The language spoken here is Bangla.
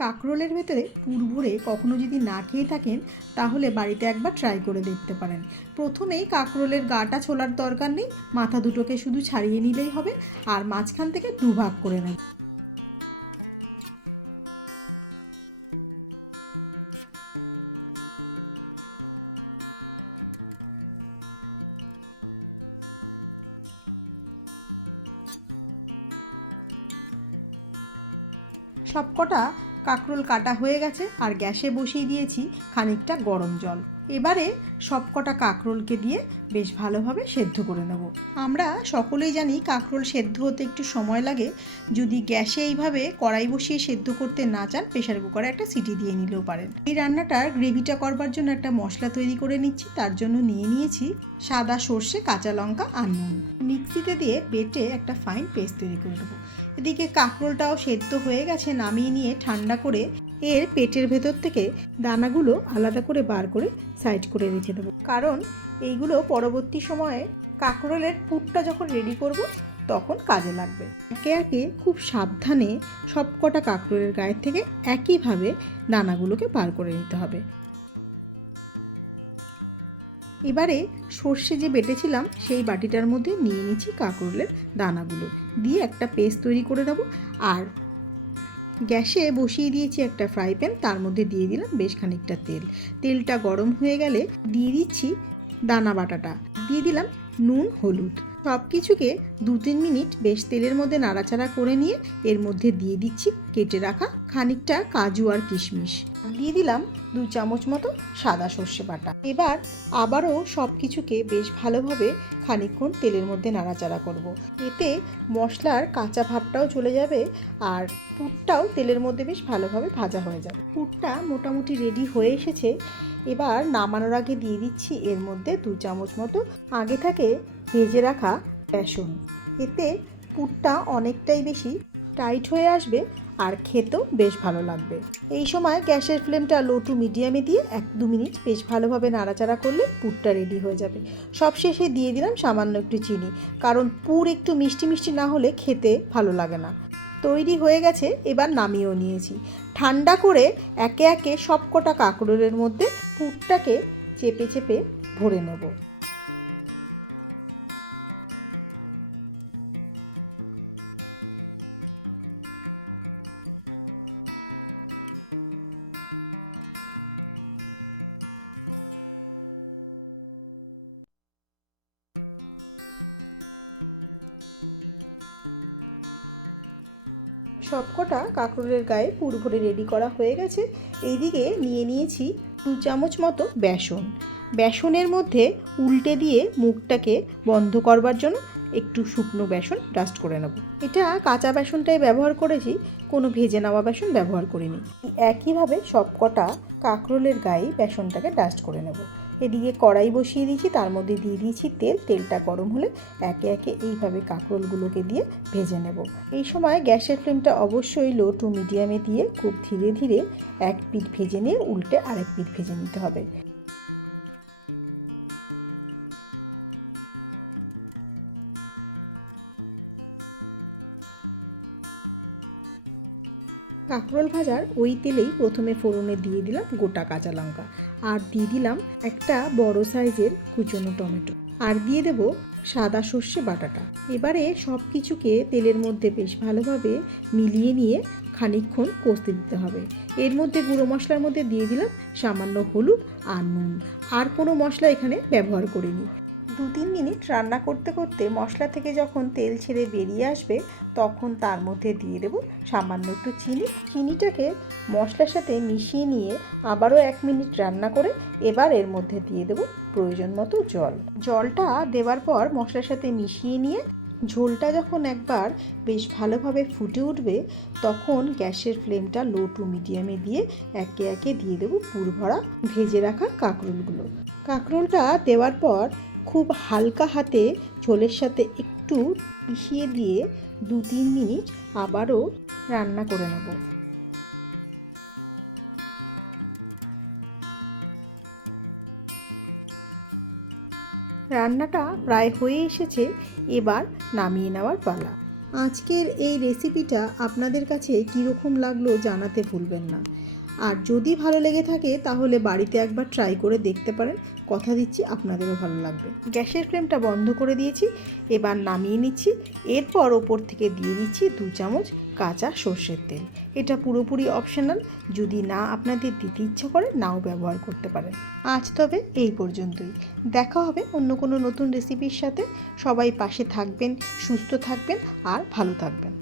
কাঁকরোলের ভেতরে পুর ভরে কখনো যদি না খেয়ে থাকেন, তাহলে বাড়িতে একবার ট্রাই করে দেখতে পারেন। প্রথমেই কাঁকরোলের গাটা ছোলার দরকার নেই, মাথা দুটোকে শুধু ছাড়িয়ে নিলেই হবে, আর মাঝখান থেকে দুভাগ করে নেব সবকটা কাঁকরোল কাটা হয়ে গেছে আর গ্যাসে বসিয়ে দিয়েছি খানিকটা গরম জল। এবারে সবকটা কাঁকরোলকে দিয়ে বেশ ভালোভাবে সেদ্ধ করে নেব। আমরা সকলেই জানি কাঁকরোল সেদ্ধ হতে একটু সময় লাগে। যদি গ্যাসে এইভাবে কড়াই বসিয়ে সেদ্ধ করতে না চান প্রেশার কুকারে একটা সিটি দিয়ে নিলেও পারেন। এই রান্নাটার গ্রেভিটা করবার জন্য একটা মশলা তৈরি করে নিচ্ছি। তার জন্য নিয়ে নিয়েছি সাদা সর্ষে, কাঁচা লঙ্কা আর নুন। মিক্সিতে দিয়ে বেটে একটা ফাইন পেস্ট তৈরি করে দেবো এদিকে কাঁকরোলটাও সেদ্ধ হয়ে গেছে, নামিয়ে নিয়ে ঠান্ডা করে এর পেটের ভেতর থেকে দানাগুলো আলাদা করে বার করে সাইড করে রেখে দেবো। কারণ এইগুলো পরবর্তী সময়ে কাঁকরোলের পুরটা যখন রেডি করব, তখন কাজে লাগবে। একে একে খুব সাবধানে সবকটা কাঁকরোলের গায়ের থেকে একইভাবে দানাগুলোকে বার করে নিতে হবে। এবারে সর্ষে যে বেটেছিলাম, সেই বাটিটার মধ্যে নিয়ে নিচ্ছি কাঁকরোলের দানাগুলো। দিয়ে একটা পেস্ট তৈরি করে দেবো। আর গ্যাসে বসিয়ে দিয়েছি একটা ফ্রাই প্যান, তার মধ্যে দিয়ে দিলাম বেশ খানিকটা তেল। তেলটা গরম হয়ে গেলে দিয়ে দিচ্ছি দানা বাটাটা। দিয়ে দিলাম নুন, হলুদ। সব কিছুকে দু তিন মিনিট বেশ তেলের মধ্যে নাড়াচাড়া করে নিয়ে এর মধ্যে দিয়ে দিচ্ছি কেটে রাখা খানিকটা কাজু আর কিশমিশ। দিয়ে দিলাম দু চামচ মতো সাদা সর্ষে বাটা। এবার আবারও সব কিছুকে বেশ ভালোভাবে খানিকক্ষণ তেলের মধ্যে নাড়াচাড়া করব। এতে মশলার কাঁচা ভাবটাও চলে যাবে আর পুরটাও তেলের মধ্যে বেশ ভালোভাবে ভাজা হয়ে যাবে। পুরটা মোটামুটি রেডি হয়ে এসেছে। এবার নামানোর আগে দিয়ে দিচ্ছি এর মধ্যে দু চামচ মতো আগে থেকে ভেজে রাখা বেসন। এতে পুরটা অনেকটাই বেশি টাইট হয়ে আসবে আর খেতেও বেশ ভালো লাগবে। এই সময় গ্যাসের ফ্লেমটা লো টু মিডিয়ামে দিয়ে এক দু মিনিট বেশ ভালোভাবে নাড়াচাড়া করলে পুরটা রেডি হয়ে যাবে। সব শেষে দিয়ে দিলাম সামান্য একটু চিনি, কারণ পুর একটু মিষ্টি মিষ্টি না হলে খেতে ভালো লাগে না। তৈরি হয়ে গেছে, এবার নামিয়েও নিয়েছি। ঠান্ডা করে একে একে সবকটা কাঁকরোলের মধ্যে পুরটাকে চেপে চেপে ভরে নেব। সবকটা কাঁকরোলের গায়ে পুর ভরে রেডি করা হয়ে গেছে। এইদিকে নিয়ে নিয়েছি দু চামচ মতো বেসন। বেসনের মধ্যে উল্টে দিয়ে মুখটাকে বন্ধ করবার জন্য একটু শুকনো বেসন ডাস্ট করে নেব। এটা কাঁচা বেসনটাই ব্যবহার করেছি, কোনো ভেজে নেওয়া বেসন ব্যবহার করিনি। একইভাবে সবকটা কাঁকরোলের গায়ে বেসনটাকে ডাস্ট করে নেব। এদিকে কড়াই বসিয়ে দিয়েছি, তার মধ্যে দিয়ে দিয়েছি তেল। তেলটা গরম হলে একে একে এইভাবে কাঁকরোলগুলোকে দিয়ে ভেজে নেব। এই সময় গ্যাসের ফ্লেমটা অবশ্যই লো টু মিডিয়ামে দিয়ে খুব ধীরে ধীরে এক পিঠ ভেজে নিয়ে উল্টে আরেক পিঠ ভেজে নিতে হবে। কাঁকরোল ভাজার ওই তেলেই প্রথমে ফোড়নে দিয়ে দিলাম গোটা কাঁচা লঙ্কা। আর দিয়ে দিলাম একটা বড় সাইজের কুচনো টমেটো। আর দিয়ে দেব সাদা সর্ষে বাটাটা। এবারে সব কিছুকে তেলের মধ্যে বেশ ভালোভাবে মিলিয়ে নিয়ে খানিকক্ষণ কষতে দিতে হবে। এর মধ্যে গুঁড়ো মশলার মধ্যে দিয়ে দিলাম সামান্য হলুদ আর নুন। আর কোনো মশলা এখানে ব্যবহার করিনি। দু তিন মিনিট রান্না করতে করতে মশলা থেকে যখন তেল ছেড়ে বেরিয়ে আসবে, তখন তার মধ্যে দিয়ে দেবো সামান্য একটু চিনি। চিনিটাকে মশলার সাথে মিশিয়ে নিয়ে আবারও এক মিনিট রান্না করে এবার এর মধ্যে দিয়ে দেবো প্রয়োজন মতো জল। জলটা দেওয়ার পর মশলার সাথে মিশিয়ে নিয়ে ঝোলটা যখন একবার বেশ ভালোভাবে ফুটে উঠবে, তখন গ্যাসের ফ্লেমটা লো টু মিডিয়ামে দিয়ে একে একে দিয়ে দেবো পুর ভরা ভেজে রাখা কাঁকরোলগুলো। কাঁকরোলটা দেওয়ার পর খুব হালকা হাতে ঝোলের সাথে একটু মিশিয়ে দিয়ে দু তিন মিনিট আবারও রান্না করে নেব। রান্নাটা প্রায় হয়ে এসেছে, এবার নামিয়ে নেওয়ার পালা। আজকের এই রেসিপিটা আপনাদের কাছে কীরকম লাগল জানাতে ভুলবেন না। আর যদি ভালো লেগে থাকে, তাহলে বাড়িতে একবার ট্রাই করে দেখতে পারেন। কথা দিচ্ছি, আপনাদেরও ভালো লাগবে। গ্যাসের ফ্লেমটা বন্ধ করে দিয়েছি, এবার নামিয়ে নিচ্ছি। এরপর ওপর থেকে দিয়ে দিচ্ছি দু চামচ কাঁচা সর্ষের তেল। এটা পুরোপুরি অপশনাল যদি না আপনাদের দিতে ইচ্ছা করে, নাও ব্যবহার করতে পারেন। আজ তবে এই পর্যন্তই। দেখা হবে অন্য কোনো নতুন রেসিপির সাথে। সবাই পাশে থাকবেন, সুস্থ থাকবেন, আর ভালো থাকবেন।